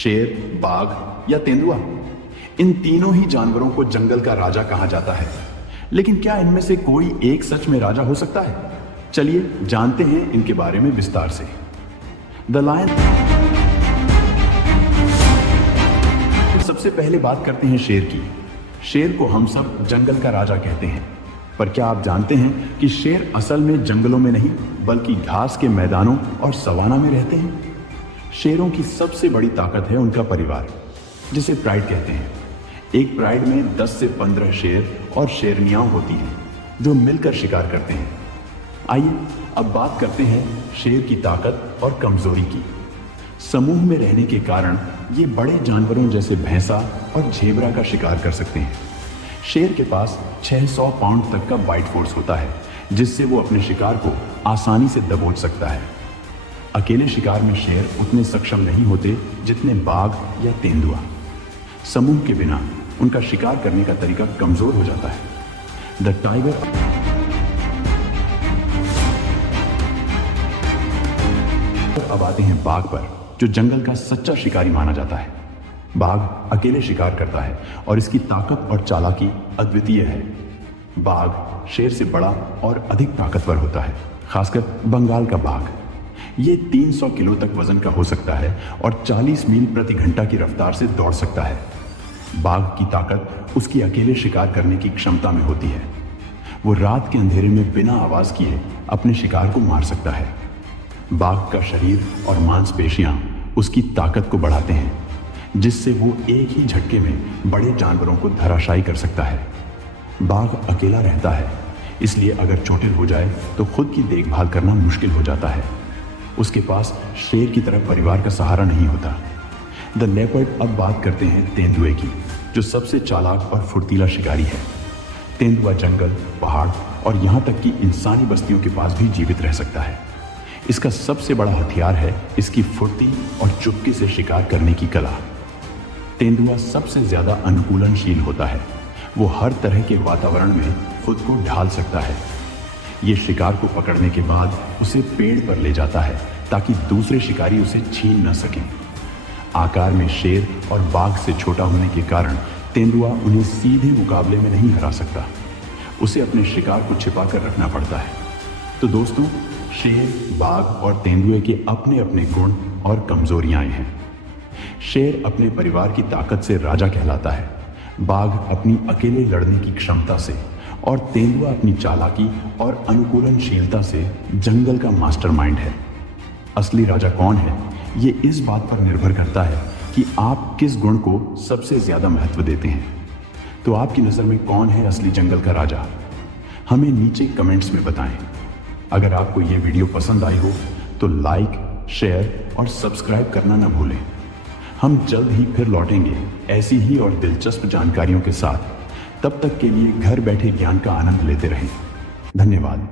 शेर, बाघ या तेंदुआ? इन तीनों ही जानवरों को जंगल का राजा कहा जाता है, लेकिन क्या इनमें से कोई एक सच में राजा हो सकता है? चलिए जानते हैं इनके बारे में विस्तार से। The lion. सबसे पहले बात करते हैं शेर की। शेर को हम सब जंगल का राजा कहते हैं, पर क्या आप जानते हैं कि शेर असल में जंगलों में नहीं बल्कि घास के मैदानों और सवाना में रहते हैं? शेरों की सबसे बड़ी ताकत है उनका परिवार, जिसे प्राइड कहते हैं। एक प्राइड में 10 से 15 शेर और शेरनियां होती हैं जो मिलकर शिकार करते हैं। आइए अब बात करते हैं शेर की ताकत और कमजोरी की। समूह में रहने के कारण ये बड़े जानवरों जैसे भैंसा और झेबरा का शिकार कर सकते हैं। शेर के पास 600 पाउंड तक का बाइट फोर्स होता है, जिससे वो अपने शिकार को आसानी से दबोच सकता है। अकेले शिकार में शेर उतने सक्षम नहीं होते जितने बाघ या तेंदुआ। समूह के बिना उनका शिकार करने का तरीका कमजोर हो जाता है। The tiger. अब आते हैं बाघ पर, जो जंगल का सच्चा शिकारी माना जाता है। बाघ अकेले शिकार करता है और इसकी ताकत और चालाकी अद्वितीय है। बाघ शेर से बड़ा और अधिक ताकतवर होता है, खासकर बंगाल का बाघ। ये 300 किलो तक वजन का हो सकता है और 40 मील प्रति घंटा की रफ्तार से दौड़ सकता है। बाघ की ताकत उसकी अकेले शिकार करने की क्षमता में होती है। वो रात के अंधेरे में बिना आवाज किए अपने शिकार को मार सकता है। बाघ का शरीर और मांसपेशियां उसकी ताकत को बढ़ाते हैं, जिससे वो एक ही झटके में बड़े जानवरों को धराशायी कर सकता है। बाघ अकेला रहता है, इसलिए अगर चोटिल हो जाए तो खुद की देखभाल करना मुश्किल हो जाता है। उसके पास शेर की तरह परिवार का सहारा नहीं होता। The leopard. अब बात करते हैं तेंदुए की, जो सबसे चालाक और फुर्तीला शिकारी है। तेंदुआ जंगल, पहाड़ और यहाँ तक कि इंसानी बस्तियों के पास भी जीवित रह सकता है। इसका सबसे बड़ा हथियार है इसकी फुर्ती और चुपके से शिकार करने की कला। तेंदुआ सबसे ज्यादा अनुकूलनशील होता है। वो हर तरह के वातावरण में खुद को ढाल सकता है। ये शिकार को पकड़ने के बाद उसे पेड़ पर ले जाता है ताकि दूसरे शिकारी उसे छीन न सकें। आकार में शेर और बाघ से छोटा होने के कारण तेंदुआ उन्हें सीधे मुकाबले में नहीं हरा सकता। उसे अपने शिकार को छिपा कर रखना पड़ता है। तो दोस्तों, शेर, बाघ और तेंदुए के अपने अपने गुण और कमजोरियां हैं। शेर अपने परिवार की ताकत से राजा कहलाता है, बाघ अपनी अकेले लड़ने की क्षमता से और तेंदुआ अपनी चालाकी और अनुकूलनशीलता से जंगल का मास्टरमाइंड है। असली राजा कौन है, ये इस बात पर निर्भर करता है कि आप किस गुण को सबसे ज्यादा महत्व देते हैं। तो आपकी नजर में कौन है असली जंगल का राजा? हमें नीचे कमेंट्स में बताएं। अगर आपको ये वीडियो पसंद आई हो तो लाइक, शेयर और सब्सक्राइब करना न भूलें। हम जल्द ही फिर लौटेंगे ऐसी ही और दिलचस्प जानकारियों के साथ। तब तक के लिए घर बैठे ज्ञान का आनंद लेते रहें। धन्यवाद।